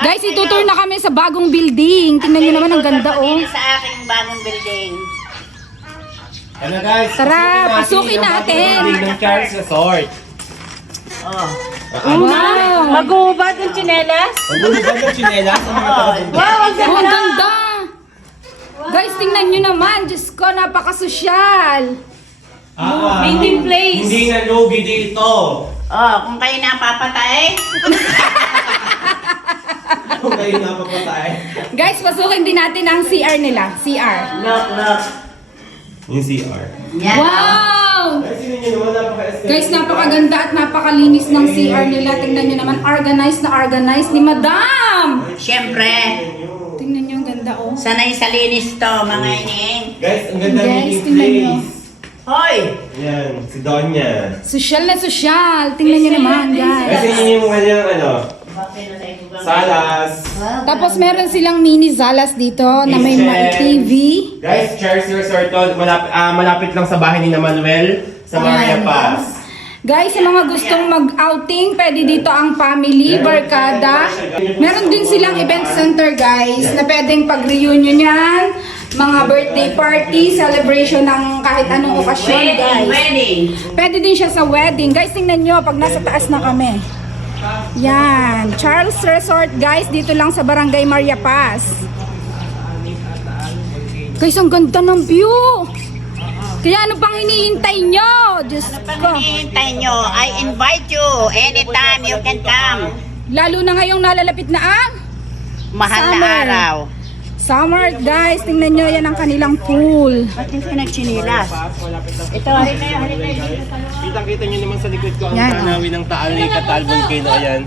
Guys, itutur na kami sa bagong building. Tingnan nyo naman, ang ganda oh. Sa aking bagong building. Ano guys? Tara, pasukin natin. Ang building ng Charles Resort. Oh. Wow! Mag-uubad ng tsinelas? Magbubad ng tsinelas sa mga taga-bundok. Wow, ang Oh, ang ganda! ganda! Guys, tingnan nyo naman. Diyos ko, napakasosyal. Meeting place. Hindi na lugi dito. Oh, kung kayo napapatay, Kung kayo napapatay. Guys, pasukin din natin ang CR nila. CR. look. Yung CR. Yan. Wow! Guys, yun yun naman napaka-escape. Guys, napakaganda at napakalinis ng CR nila. Tingnan nyo naman, organized ni Madam. Siyempre, Tingnan nyo, ang ganda oh. sanay sa linis to, mga ining. Guys, ang ganda Guys, meeting tingnan nyo. place. Hoy! Yan, si Donya. Sosyal na sosyal. Tingnan nyo naman, guys. Guys, yun yung kanyang ano, salas. Tapos meron silang mini salas dito na may Kitchen. TV. Guys, Charles Resort to, malapit lang sa bahay ni na Manuel, sa Maria Paz. Guys, sa mga gustong mag-outing, pwede dito ang family, barkada. Meron din silang event center, guys, na pwedeng pag-reunion yan. Mga birthday party, celebration ng kahit anong okasyon, guys. Wedding. Pwede din siya sa wedding. Guys, tingnan nyo pag nasa taas na kami. Yan. Charles Resort, guys. Dito lang sa Barangay Maria Paz. Guys, ang ganda ng view. Kaya ano pang hinihintay nyo? Diyos Pag ko. hinihintay nyo, I invite you. Anytime you can come. Lalo na ngayong nalalapit na ang Mahal na Summer. araw. summer, guys. Tingnan nyo, yan ang kanilang pool. Ba't hindi nagchinilas? Ito. Kitang-kita nyo naman sa likod ko ang Yan, tanawin ng Taal ni Catal Volcano. Ayan.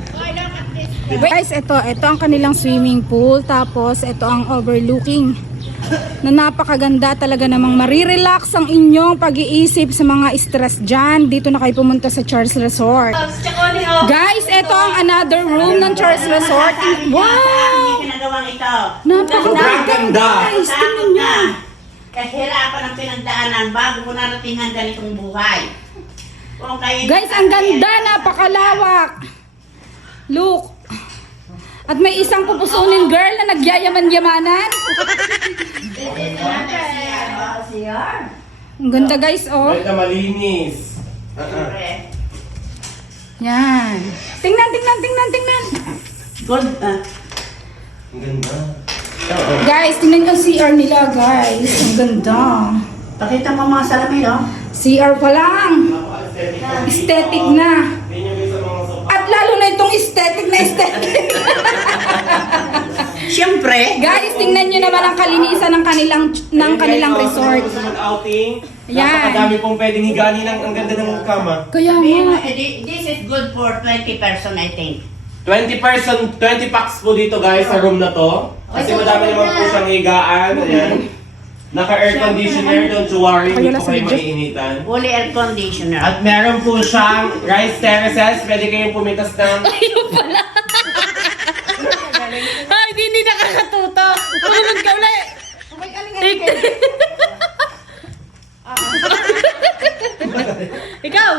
Guys, ito ang kanilang swimming pool. Tapos, ito ang overlooking. Na napakaganda talaga, namang marirelax ang inyong pag-iisip sa mga stress dyan. Dito na kayo pumunta sa Charles Resort. Guys, ito ang another room ng Charles Resort. Wow! Ang ginagawang ito. Napakaganda, ganda. guys. Tingnan nyo. Kahirapan ang pinagdaanan bago mo narating ang ganitong buhay. Kung kayo Guys, ang ganda. Napakalawak. Look. At may isang pupusunin girl na nagyayaman-yamanan. Ang ganda, guys, oh. Kahit na malinis. Yan. Tingnan. Good. Ang ganda. Guys, tingnan yung CR nila, guys. Ang ganda. Pakita mo mga salamin, oh. CR pa lang. Aesthetic na. At lalo na itong aesthetic na aesthetic. Siyempre, Guys, tingnan nyo naman ang kalinisan ng kanilang resort. Sa mag-outing, Yan. napakadami pong pwedeng higanin ng ang ganda ng kama. Kaya nga. this is good for 20 person, I think. 20 packs po dito guys sa room na to. Kasi madami naman po siyang higaan. Ayan. Naka-air conditioner, don't you worry, hindi Wala po sa kayo video. maiinitan. Fully air conditioner. At meron po siyang rice terraces, pwede kayong pumitas ng... Ay, hindi nakakatuto. Pumunod ka ulit. Ikaw.